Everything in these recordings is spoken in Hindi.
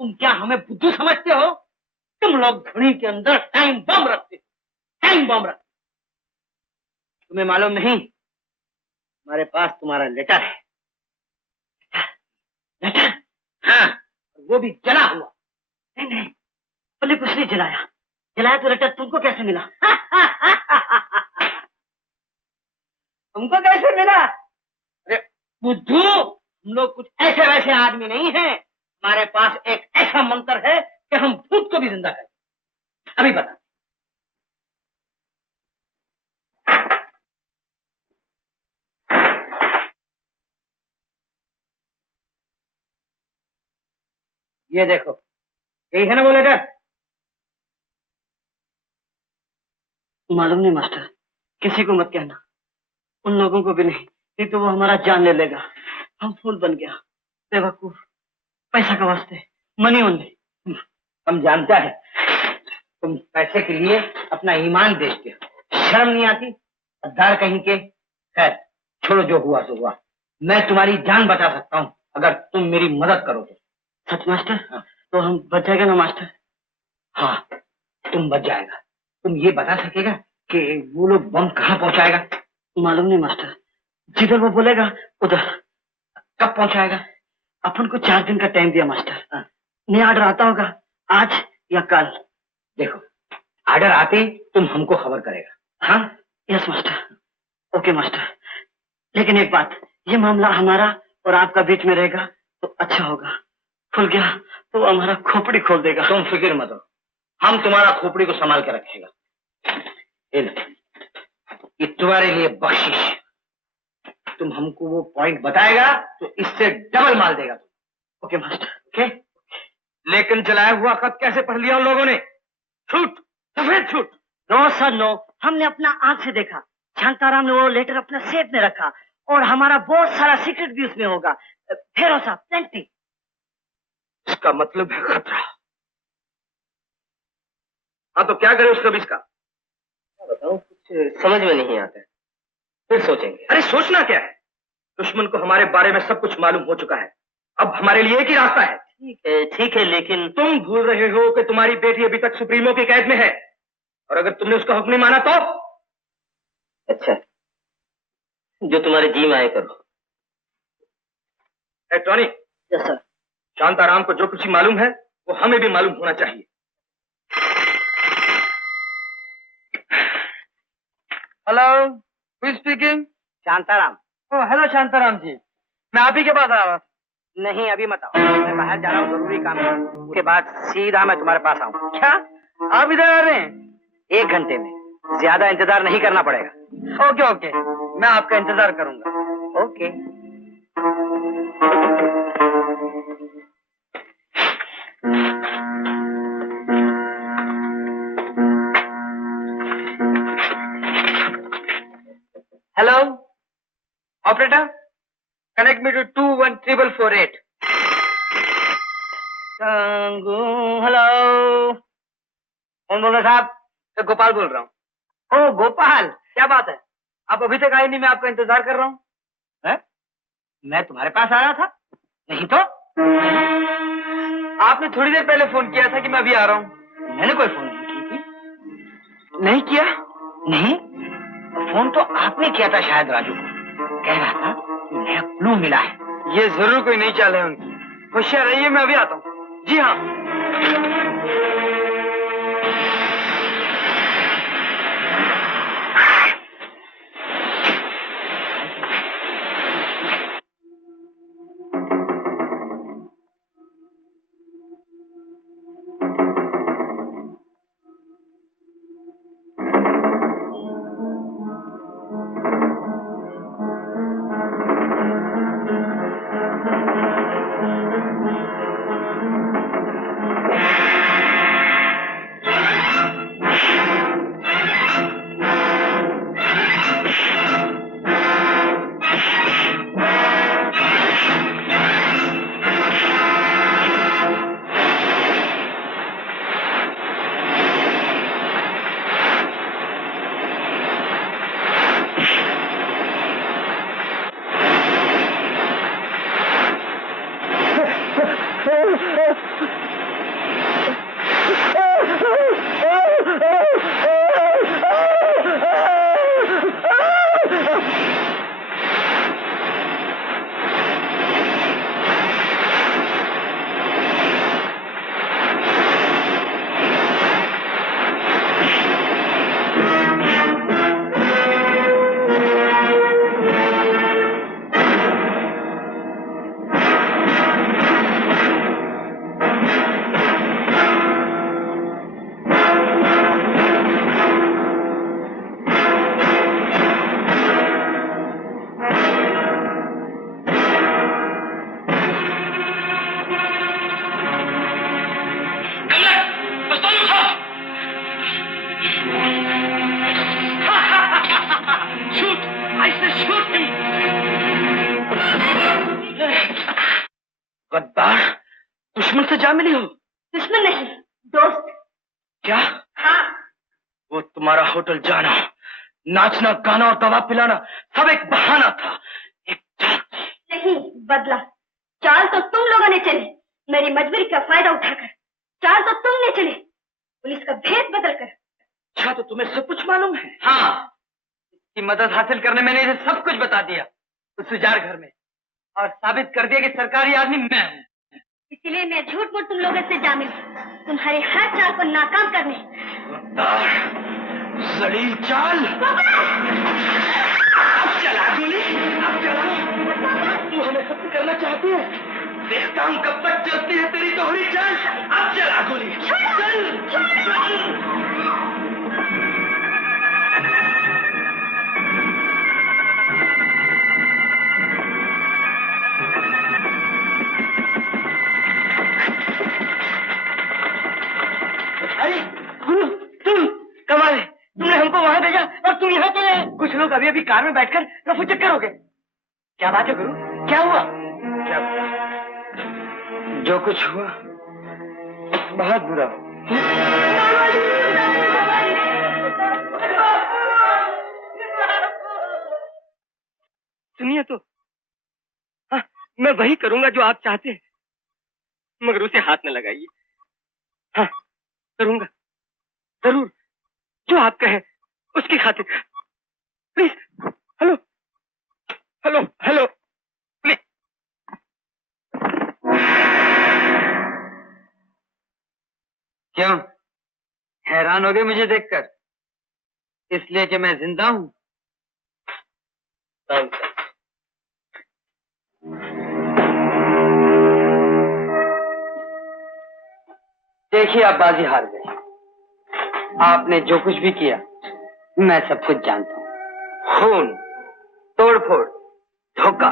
तुम क्या हमें बुद्धू समझते हो? तुम लोग घड़ी के अंदर टाइम बम रखते हो, टाइम बम रखते हो। तुम्हें मालूम नहीं, हमारे पास तुम्हारा लेटर है। लेटर? हाँ, वो भी जला हुआ। नहीं नहीं, बोले कुछ नहीं जलाया। जलाया तो लेटर तुमको कैसे मिला? तुमको कैसे मिला? अरे बुद्धू, हम लोग कुछ ऐसे वैसे आदमी नहीं हैं। हमारे पास एक ऐसा मंत्र है कि हम भूत को भी जिंदा करें। अभी बता। ये देखो, यही है ना वो लेटर? मालूम नहीं मास्टर, किसी को मत कहना, उन लोगों को भी नहीं तो वो हमारा जान ले लेगा। हम फूल बन गया, बेवकूफ, पैसा का वास्ते, मनी ओनली। हम जानता है तुम पैसे के लिए अपना ईमान बेचते हो, शर्म नहीं आती? गद्दार कहीं के। खैर छोड़ो, जो हुआ सो हुआ। मैं तुम्हारी जान बचा सकता हूँ अगर तुम मेरी मदद करो तो। सच मास्टर? हाँ। तो हम बच जाएगा ना मास्टर? हाँ, तुम बच जाएगा। तुम ये बता सकेगा कि वो लोग बम कहाँ पहुंचाएगा? मालूम नहीं मास्टर, जिधर वो बोलेगा उधर। कब पहुंचाएगा? अपन को 4 दिन का टाइम दिया मास्टर। हाँ। नया ऑर्डर आता होगा आज या कल। देखो, ऑर्डर आते तुम हमको खबर करेगा। हाँ? Yes master. Okay master. लेकिन एक बात, ये मामला हमारा और आपका बीच में रहेगा तो अच्छा होगा। खुल गया तो हमारा खोपड़ी खोल देगा। तुम फिक्र मत करो, हम तुम्हारा खोपड़ी को संभाल के रखेगा। ये तुम्हारे लिए बख्शिश। तुम हमको वो पॉइंट बताएगा तो इससे डबल माल देगा। Okay master. ओके। लेकिन जलाया हुआ खत कैसे पढ़ लिया उन लोगों ने? झूठ, सफेद झूठ। नो सर नो, हमने अपना आंख से देखा। शांताराम ने वो लेटर अपने सेफ में रखा और हमारा बहुत सारा सीक्रेट भी उसमें होगा। फेरो साहब, प्लेंटी। इसका मतलब है खतरा। हाँ तो क्या करें उस रबिश का? बताओ, कुछ समझ में नहीं आता है। फिर सोचेंगे। अरे सोचना क्या है, दुश्मन को हमारे बारे में सब कुछ मालूम हो चुका है। अब हमारे लिए एक ही रास्ता है। ठीक है, लेकिन तुम भूल रहे हो कि तुम्हारी बेटी अभी तक सुप्रीमो की कैद में है, और अगर तुमने उसका हुक्म नहीं माना तो? अच्छा, जो तुम्हारे जी में आए करो। टॉनी। Yes sir. शांताराम को जो कुछ मालूम है वो हमें भी मालूम होना चाहिए। Hello, who speaking? Shantaram. Oh hello Shantaram ji, मैं आप ही के पास आ रहा था। नहीं अभी मत आओ, मैं बाहर जा रहा हूँ, जरूरी काम है। उसके बाद सीधा मैं तुम्हारे पास आऊँ। क्या आप इधर आ रहे हैं? 1 घंटे में, ज्यादा इंतजार नहीं करना पड़ेगा। ओके ओके, मैं आपका इंतजार करूंगा। Okay. Hello operator, connect me to 214448। Hello, कौन बोल रहे साहब? मैं गोपाल बोल रहा हूँ। ओ गोपाल, क्या बात है, आप अभी तक आए नहीं, मैं आपका इंतजार कर रहा हूँ। मैं तुम्हारे पास आ रहा था? नहीं तो? आपने थोड़ी देर पहले फोन किया था कि मैं अभी आ रहा हूँ। मैंने कोई फोन नहीं की थी। नहीं किया? नहीं, फोन तो आपने किया था शायद राजू को। कह रहा था कि नया क्लू मिला है। ये जरूर कोई नई चाल है उनकी। होशियार रहिए, मैं अभी आता हूँ। जी हाँ। गद्दार, दुश्मन से जा मिली हो? दुश्मन नहीं, दोस्त। क्या? हाँ। वो तुम्हारा होटल जाना, नाचना, गाना और दवा पिलाना सब एक बहाना था, एक चाल थी। नहीं, बदला। चाल तो तुम लोगों ने चली, मेरी मजबूरी का फायदा उठाकर। चाल तो तुमने चली, पुलिस का भेद बदलकर। अच्छा, तो तुम्हें सब कुछ मालूम है? हाँ, इसकी मदद हासिल करने मैंने इसे सब कुछ बता दिया उस उजाड़ घर में, और साबित कर दिया कि सरकारी आदमी मैं हूँ। इसलिए मैं झूठ मूठ तुम लोगों से जा मिली, तुम्हारी हर चाल को नाकाम करने। जलील चाल। अब चला गोली, अब चला। तू हमें खत्म करना चाहती है? देखता हूँ कब तक चलती है तेरी दोहरी चाल। अब चला गोली, चल, चल। अरे तुम कमाल है, तुमने हमको वहां भेजा और तुम यहाँ चले आए। कुछ लोग अभी अभी कार में बैठकर रफू चक्कर हो गए। क्या बात है गुरु, क्या हुआ? क्या? जो कुछ हुआ बहुत बुरा। सुनिए तो, हाँ, मैं वही करूंगा जो आप चाहते हैं, मगर उसे हाथ न लगाइए। हाँ, करूंगा जरूर, जो आप कहें उसकी खातिर। Please, hello hello hello, please. क्यों, हैरान हो गए मुझे देखकर? इसलिए कि मैं जिंदा हूँ? देखिए, आप बाजी हार गए। आपने जो कुछ भी किया मैं सब कुछ जानता हूँ। खून, तोड़फोड़, धोखा,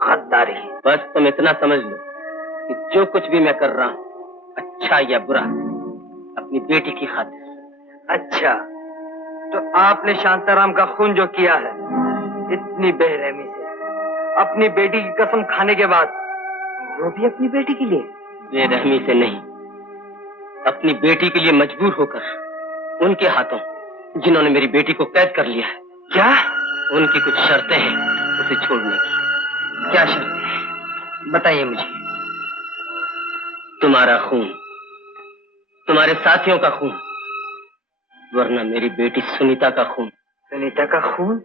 गद्दारी। बस तुम इतना समझ लो कि जो कुछ भी मैं कर रहा हूँ, अच्छा या बुरा, अपनी बेटी की खातिर। अच्छा, तो आपने शांताराम का खून जो किया है इतनी बेरहमी से, अपनी बेटी की कसम खाने के बाद, वो भी अपनी बेटी के लिए? बेरहमी से नहीं, अपनी बेटी के लिए मजबूर होकर, उनके हाथों जिन्होंने मेरी बेटी को कैद कर लिया है। क्या? उनकी कुछ शर्तें हैं उसे छोड़ने की। क्या शर्तें हैं, बताइए मुझे। तुम्हारा खून, तुम्हारे साथियों का खून, वरना मेरी बेटी सुनीता का खून। सुनीता का खून?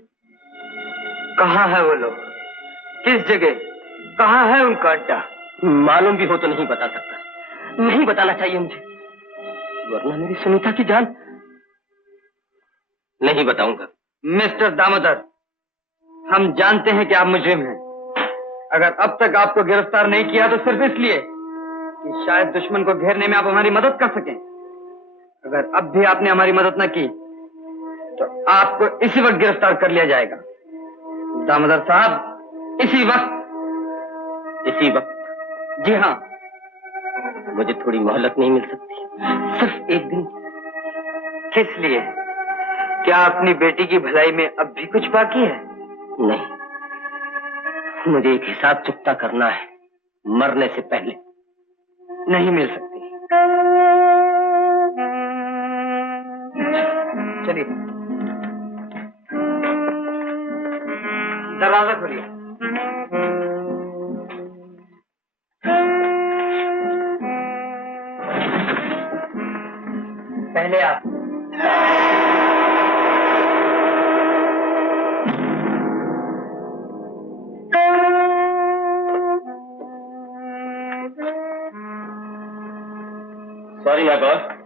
कहाँ है वो लोग, किस जगह, कहाँ है उनका अड्डा? मालूम भी हो तो नहीं बता सकता, नहीं बताना चाहिए मुझे, वरना मेरी सुनीता की जान। नहीं बताऊंगा। मिस्टर दामोदर, हम जानते हैं कि आप मुजरिम हैं। अगर अब तक आपको गिरफ्तार नहीं किया तो सिर्फ इसलिए कि शायद दुश्मन को घेरने में आप हमारी मदद कर सकें। अगर अब भी आपने हमारी मदद न की तो आपको इसी वक्त गिरफ्तार कर लिया जाएगा। दामोदर साहब, इसी वक्त। इसी वक्त? जी हाँ। मुझे थोड़ी मोहलत नहीं मिल सकती? सिर्फ एक दिन? किस लिए? क्या अपनी बेटी की भलाई में अब भी कुछ बाकी है? नहीं, मुझे एक हिसाब चुकता करना है, मरने से पहले। नहीं मिल सकती। चलिए, दरवाजा खोलिए। पहले आप। Sorry my boss,